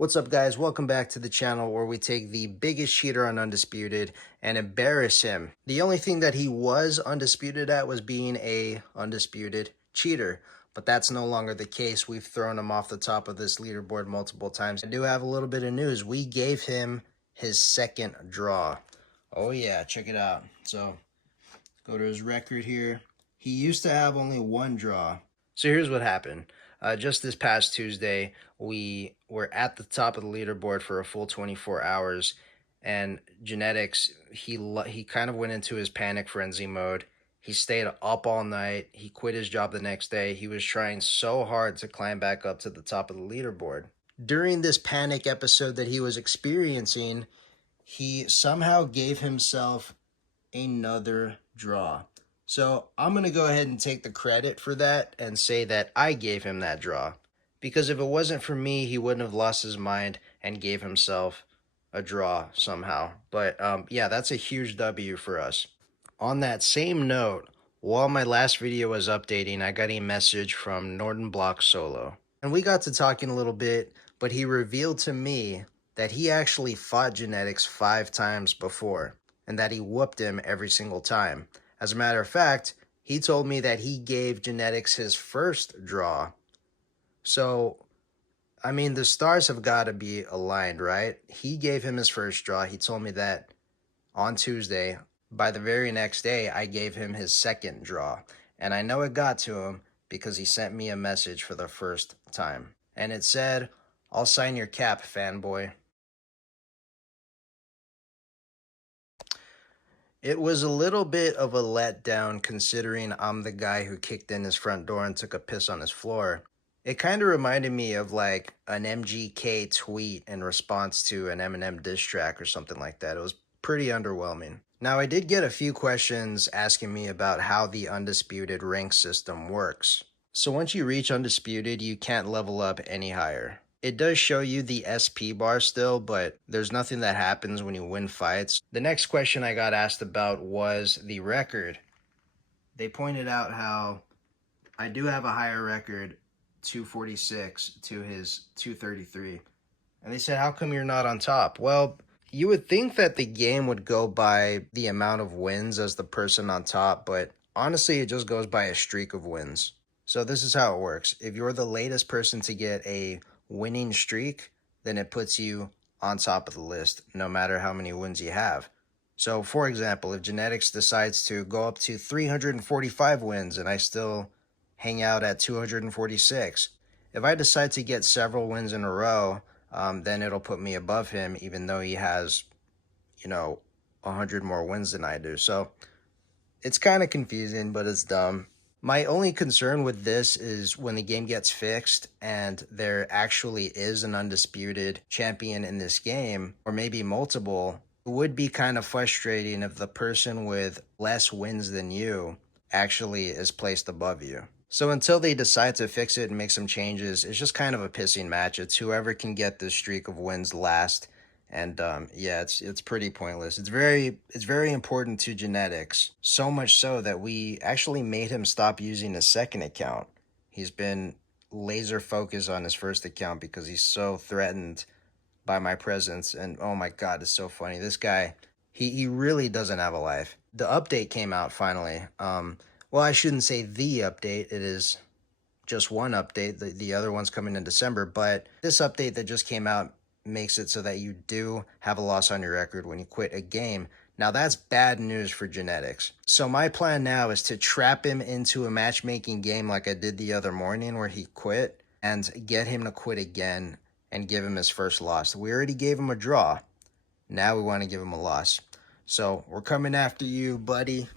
What's up, guys? Welcome back to the channel where we take the biggest cheater on Undisputed and embarrass him. The only thing that he was undisputed at was being a undisputed cheater, but that's no longer the case. We've thrown him off the top of this leaderboard multiple times. I do have a little bit of news. We gave him his second draw. Oh yeah, check it out. So go to his record here. He used to have only one draw. So here's what happened. Just this past Tuesday, we were at the top of the leaderboard for a full 24 hours, and GeNaTicKzZ, he kind of went into his panic frenzy mode. He stayed up all night. He quit his job the next day. He was trying so hard to climb back up to the top of the leaderboard. During this panic episode that he was experiencing, he somehow gave himself another draw. So I'm going to go ahead and take the credit for that and say that I gave him that draw. Because if it wasn't for me, he wouldn't have lost his mind and gave himself a draw somehow. But yeah, that's a huge W for us. On that same note, while my last video was updating, I got a message from Norton Block Solo. And we got to talking a little bit, but he revealed to me that he actually fought GeNaTicKzZ 5 times before, and that he whooped him every single time. As a matter of fact, he told me that he gave GeNaTicKzZ his first draw. So, I mean, the stars have got to be aligned, right? He gave him his first draw. He told me that on Tuesday. By the very next day, I gave him his second draw. And I know it got to him because he sent me a message for the first time. And it said, "I'll sign your cap, fanboy." It was a little bit of a letdown considering I'm the guy who kicked in his front door and took a piss on his floor. It kind of reminded me of like an MGK tweet in response to an Eminem diss track or something like that. It was pretty underwhelming. Now, I did get a few questions asking me about how the Undisputed rank system works. So once you reach Undisputed, you can't level up any higher. It does show you the SP bar still, but there's nothing that happens when you win fights. The next question I got asked about was the record. They pointed out how I do have a higher record, 246 to his 233. And they said, how come you're not on top? Well, you would think that the game would go by the amount of wins as the person on top, but honestly, it just goes by a streak of wins. So this is how it works. If you're the latest person to get a winning streak, then it puts you on top of the list, no matter how many wins you have. So, for example, if GeNaTicKzZ decides to go up to 345 wins and I still hang out at 246, if I decide to get several wins in a row, then it'll put me above him, even though he has, 100 more wins than I do. So it's kind of confusing, but it's dumb. My only concern with this is when the game gets fixed and there actually is an undisputed champion in this game, or maybe multiple, it would be kind of frustrating if the person with less wins than you actually is placed above you. So until they decide to fix it and make some changes, it's just kind of a pissing match. It's whoever can get this streak of wins last. And yeah, it's pretty pointless. It's very important to GeNaTicKzZ. So much so that we actually made him stop using his second account. He's been laser focused on his first account because he's so threatened by my presence. And oh my God, it's so funny. This guy, he really doesn't have a life. The update came out finally. Well, I shouldn't say the update. It is just one update. The other one's coming in December. But this update that just came out makes it so that you do have a loss on your record when you quit a game. Now, that's bad news for GeNaTicKzZ. So my plan now is to trap him into a matchmaking game like I did the other morning where he quit, and get him to quit again and give him his first loss. We already gave him a draw. Now we want to give him a loss. So we're coming after you, buddy.